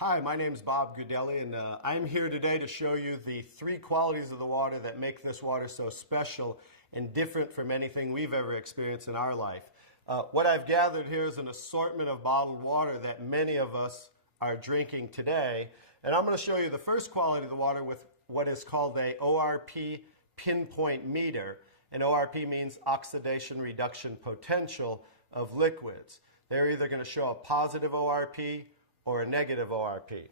Hi, my name is Bob Gudelli, and I'm here today to show you the three qualities of the water that make this water so special and different from anything we've ever experienced in our life. What I've gathered here is an assortment of bottled water that many of us are drinking today, and I'm going to show you the first quality of the water with what is called a ORP pinpoint meter, and ORP means oxidation reduction potential of liquids. They're either going to show a positive ORP or a negative ORP.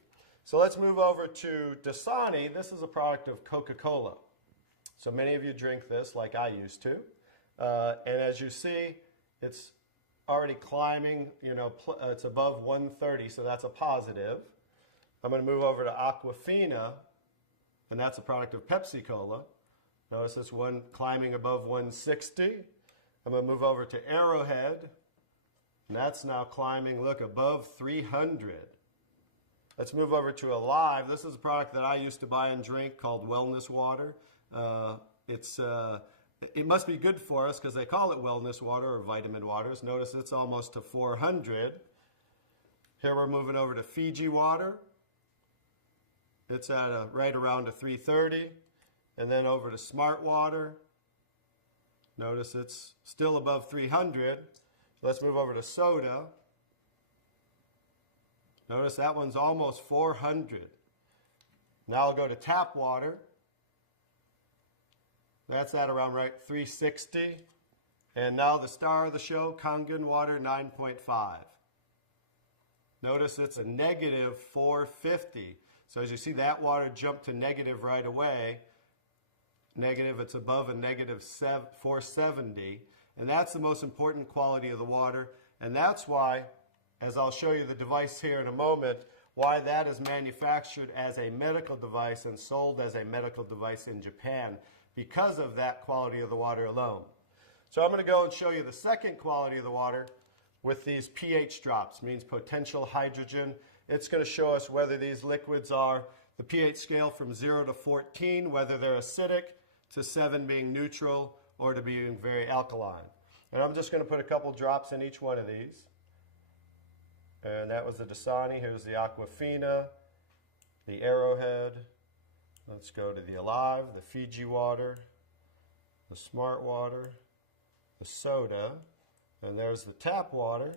So let's move over to Dasani. This is a product of Coca-Cola. So many of you drink this like I used to. And as you see, it's already climbing, it's above 130, so that's a positive. I'm going to move over to Aquafina, and that's a product of Pepsi-Cola. Notice this one climbing above 160. I'm going to move over to Arrowhead, and that's now climbing, look, above 300. Let's move over to Alive. This is a product that I used to buy and drink called Wellness Water. It must be good for us because they call it wellness water or vitamin waters. Notice it's almost to 400. Here we're moving over to Fiji water. It's at right around a 330. And then over to Smart Water. Notice it's still above 300. Let's move over to soda. Notice that one's almost 400. Now I'll go to tap water. That's at around 360. And now the star of the show, Kangen water 9.5. Notice it's a negative 450. So as you see, that water jumped to negative right away. Negative, it's above a negative 470. And that's the most important quality of the water. And that's why, as I'll show you the device here in a moment, why that is manufactured as a medical device and sold as a medical device in Japan, because of that quality of the water alone. So I'm going to go and show you the second quality of the water with these pH drops, means potential hydrogen. It's going to show us whether these liquids are the pH scale from 0 to 14, whether they're acidic, to 7 being neutral, or to being very alkaline. And I'm just going to put a couple drops in each one of these. And that was the Dasani. Here's the Aquafina, the Arrowhead. Let's go to the Alive, the Fiji water, the Smart water, the soda, and there's the tap water,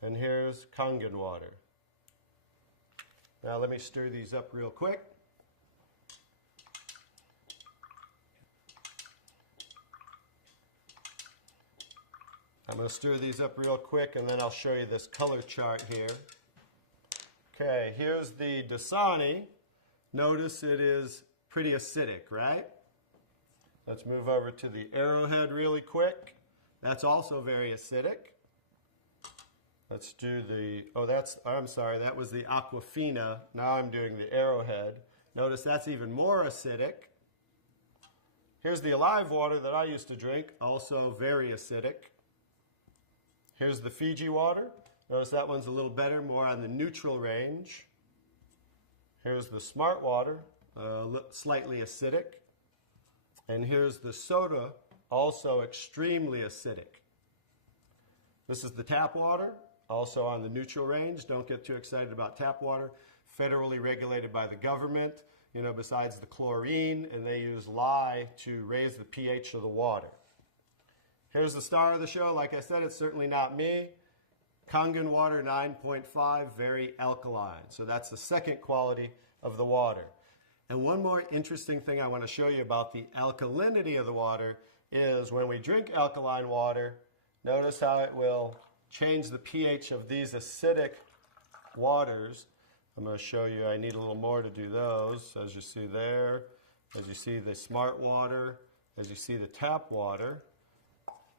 and here's Kangen water. Now let me stir these up real quick. I'm going to stir these up real quick, and then I'll show you this color chart here. Okay, here's the Dasani. Notice it is pretty acidic, right? Let's move over to the Arrowhead really quick. That's also very acidic. Let's do the, I'm sorry, that was the Aquafina. Now I'm doing the Arrowhead. Notice that's even more acidic. Here's the Alive water that I used to drink, also very acidic. Here's the Fiji water. Notice that one's a little better, more on the neutral range. Here's the Smart water, slightly acidic. And here's the soda, also extremely acidic. This is the tap water, also on the neutral range. Don't get too excited about tap water. Federally regulated by the government, besides the chlorine, and they use lye to raise the pH of the water. Here's the star of the show. Like I said, it's certainly not me. Kangen water 9.5, very alkaline. So that's the second quality of the water. And one more interesting thing I want to show you about the alkalinity of the water is when we drink alkaline water, notice how it will change the pH of these acidic waters. I'm going to show you, I need a little more to do those. As you see there, as you see the Smart water, as you see the tap water.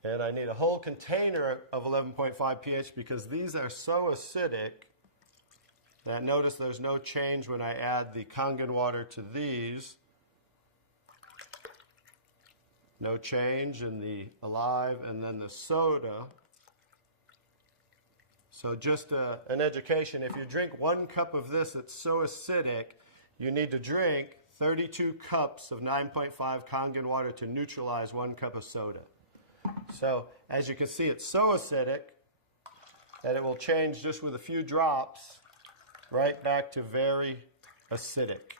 And I need a whole container of 11.5 pH because these are so acidic that notice there's no change when I add the Kangen water to these. No change in the Alive, and then the soda. So just an education, if you drink 1 cup of this that's so acidic, you need to drink 32 cups of 9.5 Kangen water to neutralize 1 cup of soda. So as you can see, it's so acidic that it will change just with a few drops right back to very acidic.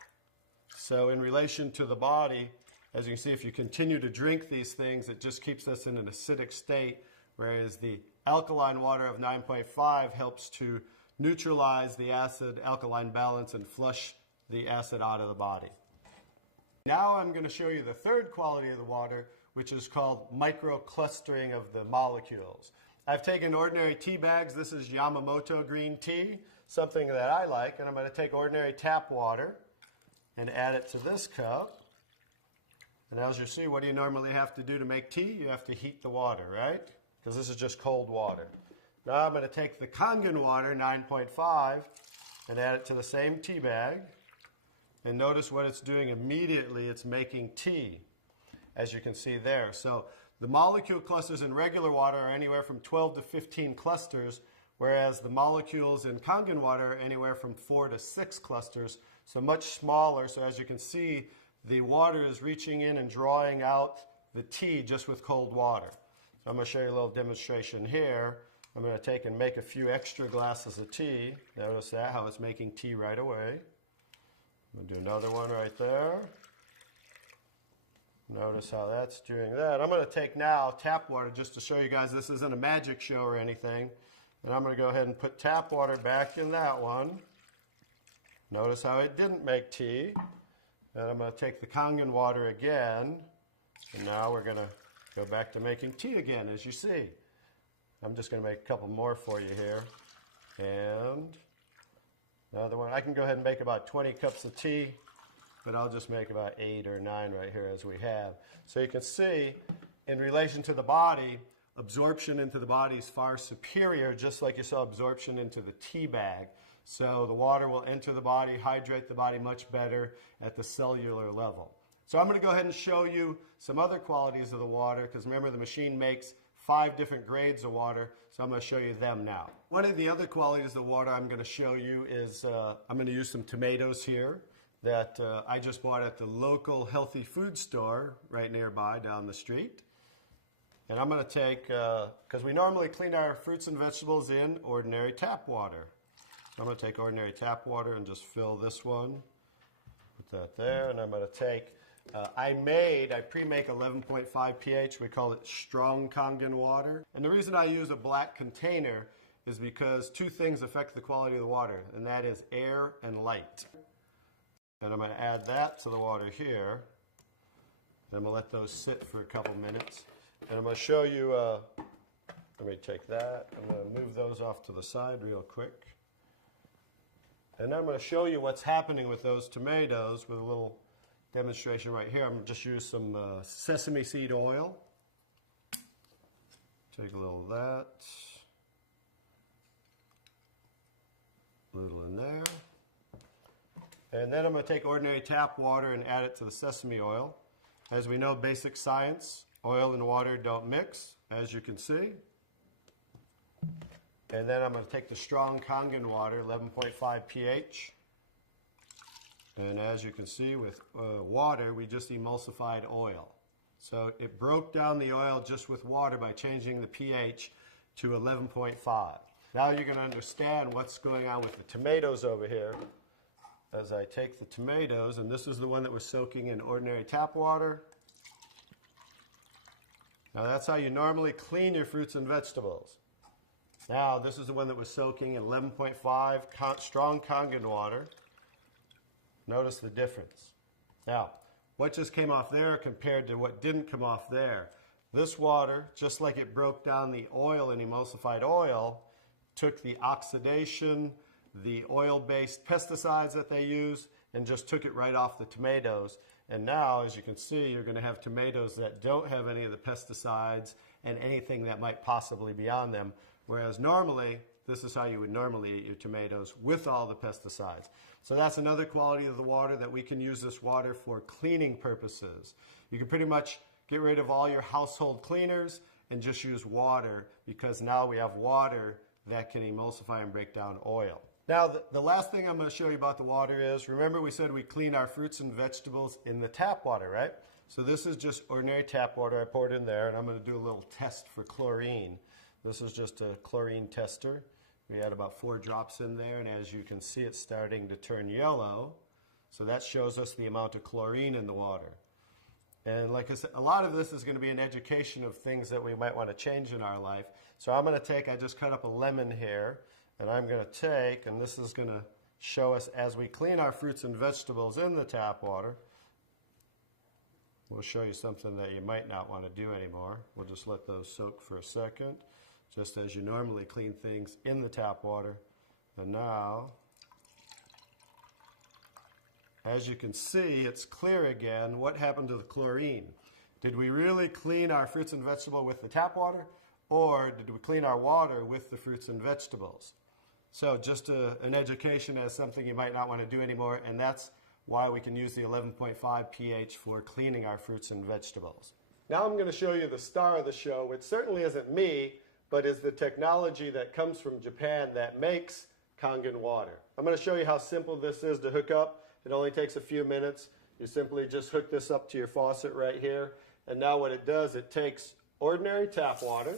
So in relation to the body, as you can see, if you continue to drink these things, it just keeps us in an acidic state, whereas the alkaline water of 9.5 helps to neutralize the acid-alkaline balance and flush the acid out of the body. Now I'm going to show you the third quality of the water, which is called microclustering of the molecules. I've taken ordinary tea bags. This is Yamamoto green tea, something that I like, and I'm going to take ordinary tap water and add it to this cup. And as you see, what do you normally have to do to make tea? You have to heat the water, right? Because this is just cold water. Now I'm going to take the Kangen water, 9.5, and add it to the same tea bag. And notice what it's doing immediately. It's making tea, as you can see there. So the molecule clusters in regular water are anywhere from 12 to 15 clusters, whereas the molecules in Kangen water are anywhere from 4 to 6 clusters, so much smaller. So as you can see, the water is reaching in and drawing out the tea just with cold water. So I'm going to show you a little demonstration here. I'm going to take and make a few extra glasses of tea. Notice that, how it's making tea right away. I'm going to do another one right there. Notice how that's doing that. I'm going to take now tap water just to show you guys this isn't a magic show or anything. And I'm going to go ahead and put tap water back in that one. Notice how it didn't make tea. And I'm going to take the Kangen water again. And now we're going to go back to making tea again, as you see. I'm just going to make a couple more for you here. And another one. I can go ahead and make about 20 cups of tea, but I'll just make about 8 or 9 right here as we have. So you can see, in relation to the body, absorption into the body is far superior, just like you saw absorption into the tea bag. So the water will enter the body, hydrate the body much better at the cellular level. So I'm going to go ahead and show you some other qualities of the water, because remember the machine makes 5 different grades of water, so I'm going to show you them now. One of the other qualities of the water I'm going to show you is I'm going to use some tomatoes here that I just bought at the local healthy food store right nearby down the street. And I'm going to take, because we normally clean our fruits and vegetables in ordinary tap water. So I'm going to take ordinary tap water and just fill this one. Put that there, and I'm going to take, I pre-make 11.5 pH. We call it strong Kangen water. And the reason I use a black container is because 2 things affect the quality of the water, and that is air and light. And I'm going to add that to the water here. And I'm going to let those sit for a couple minutes. And I'm going to show you, let me take that. I'm going to move those off to the side real quick. And I'm going to show you what's happening with those tomatoes with a little demonstration right here. I'm going to just use some sesame seed oil. Take a little of that. A little in there. And then I'm going to take ordinary tap water and add it to the sesame oil. As we know, basic science, oil and water don't mix, as you can see. And then I'm going to take the strong Kangen water, 11.5 pH. And as you can see with water, we just emulsified oil. So it broke down the oil just with water by changing the pH to 11.5. Now you're going to understand what's going on with the tomatoes over here. As I take the tomatoes, and this is the one that was soaking in ordinary tap water. Now that's how you normally clean your fruits and vegetables. Now this is the one that was soaking in 11.5 strong Kangen water. Notice the difference. Now, what just came off there compared to what didn't come off there? This water, just like it broke down the oil in emulsified oil, took the oxidation, the oil-based pesticides that they use, and just took it right off the tomatoes. And now, as you can see, you're going to have tomatoes that don't have any of the pesticides and anything that might possibly be on them. Whereas normally, this is how you would normally eat your tomatoes, with all the pesticides. So that's another quality of the water, that we can use this water for cleaning purposes. You can pretty much get rid of all your household cleaners and just use water, because now we have water that can emulsify and break down oil. Now, the last thing I'm going to show you about the water is, remember we said we clean our fruits and vegetables in the tap water, right? So this is just ordinary tap water. I poured in there, and I'm going to do a little test for chlorine. This is just a chlorine tester. We add about 4 drops in there, and as you can see, it's starting to turn yellow. So that shows us the amount of chlorine in the water. And like I said, a lot of this is going to be an education of things that we might want to change in our life. So I'm going to take, I just cut up a lemon here, and I'm going to take, and this is going to show us as we clean our fruits and vegetables in the tap water. We'll show you something that you might not want to do anymore. We'll just let those soak for a second, just as you normally clean things in the tap water. And now, as you can see, it's clear again. What happened to the chlorine? Did we really clean our fruits and vegetables with the tap water, or did we clean our water with the fruits and vegetables? So just an education as something you might not want to do anymore, and that's why we can use the 11.5 pH for cleaning our fruits and vegetables. Now I'm going to show you the star of the show, which certainly isn't me, but is the technology that comes from Japan that makes Kangen water. I'm going to show you how simple this is to hook up. It only takes a few minutes. You simply just hook this up to your faucet right here. And now what it does, it takes ordinary tap water,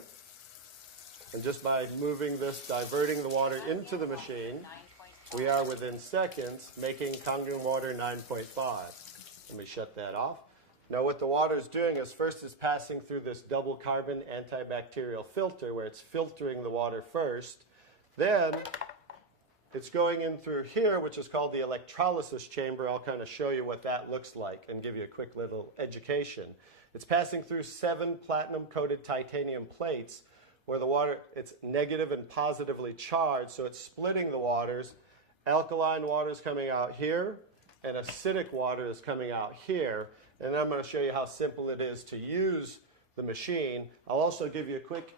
and just by moving this, diverting the water into the machine, we are within seconds making Kangen water 9.5. Let me shut that off. Now what the water is doing is first it's passing through this double carbon antibacterial filter where it's filtering the water first. Then it's going in through here, which is called the electrolysis chamber. I'll kind of show you what that looks like and give you a quick little education. It's passing through 7 platinum-coated titanium plates where the water, it's negative and positively charged, so it's splitting the waters. Alkaline water is coming out here, and acidic water is coming out here. And then I'm going to show you how simple it is to use the machine. I'll also give you a quick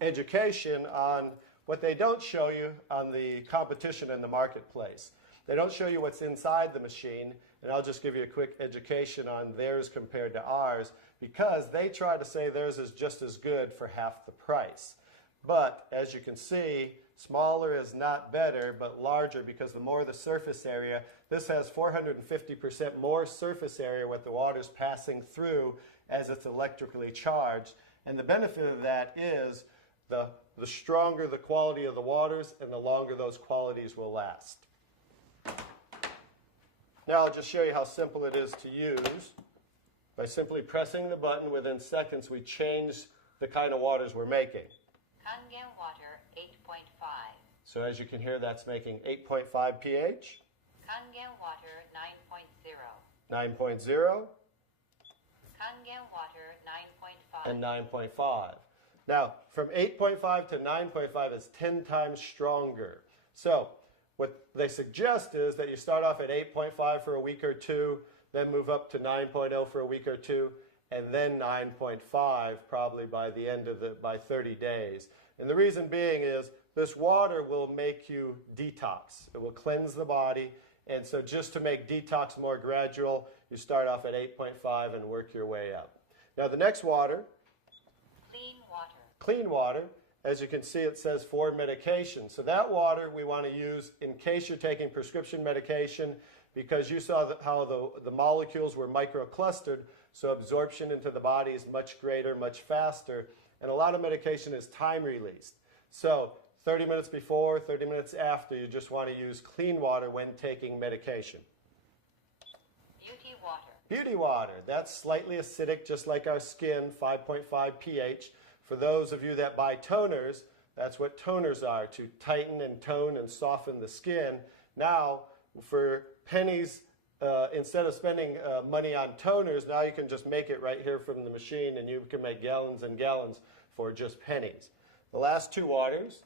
education on what they don't show you on the competition in the marketplace. They don't show you what's inside the machine, and I'll just give you a quick education on theirs compared to ours, because they try to say theirs is just as good for half the price. But as you can see, smaller is not better, but larger, because the more the surface area, this has 450% more surface area with the water's passing through as it's electrically charged. And the benefit of that is the stronger the quality of the waters and the longer those qualities will last. Now I'll just show you how simple it is to use. By simply pressing the button, within seconds we change the kind of waters we're making. Kangen water 8.5. So as you can hear, that's making 8.5 pH. Kangen water 9.0. 9.0. Kangen water 9.5. And 9.5. Now, from 8.5 to 9.5 is 10 times stronger. So what they suggest is that you start off at 8.5 for a week or two, then move up to 9.0 for a week or two, and then 9.5 probably by the end of by 30 days. And the reason being is this water will make you detox. It will cleanse the body. And so just to make detox more gradual, you start off at 8.5 and work your way up. Now the next water, Clean water. Clean water, as you can see it says for medication. So that water we want to use in case you're taking prescription medication, because you saw how the molecules were microclustered, so absorption into the body is much greater, much faster, and a lot of medication is time released. So 30 minutes before, 30 minutes after, you just want to use clean water when taking medication. Beauty water. Beauty water, that's slightly acidic, just like our skin, 5.5 pH. For those of you that buy toners, that's what toners are, to tighten and tone and soften the skin. Now, for pennies, instead of spending money on toners, now you can just make it right here from the machine, and you can make gallons and gallons for just pennies. The last two waters.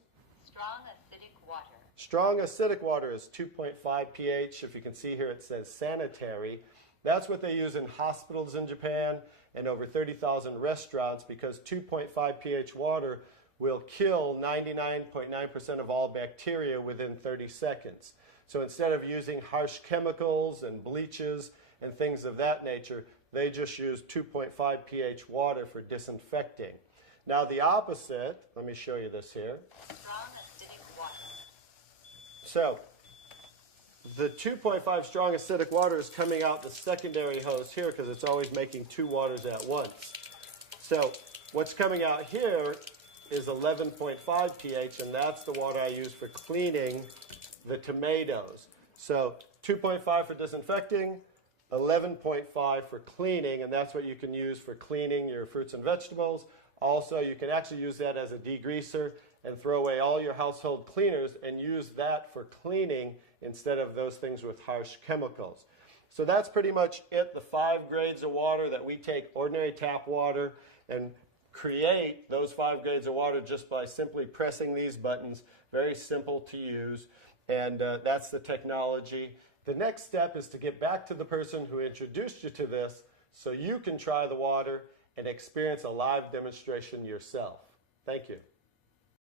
Strong acidic water. Strong acidic water is 2.5 pH. If you can see here, it says sanitary. That's what they use in hospitals in Japan and over 30,000 restaurants, because 2.5 pH water will kill 99.9% of all bacteria within 30 seconds. So instead of using harsh chemicals and bleaches and things of that nature, they just use 2.5 pH water for disinfecting. Now the opposite, let me show you this here. Strong acidic water. So the 2.5 strong acidic water is coming out the secondary hose here, because it's always making two waters at once. So what's coming out here is 11.5 pH, and that's the water I use for cleaning the tomatoes. So 2.5 for disinfecting, 11.5 for cleaning, and that's what you can use for cleaning your fruits and vegetables. Also, you can actually use that as a degreaser and throw away all your household cleaners and use that for cleaning instead of those things with harsh chemicals. So that's pretty much it, the 5 grades of water that we take ordinary tap water and create those 5 grades of water just by simply pressing these buttons. Very simple to use, and that's the technology. The next step is to get back to the person who introduced you to this so you can try the water and experience a live demonstration yourself. Thank you.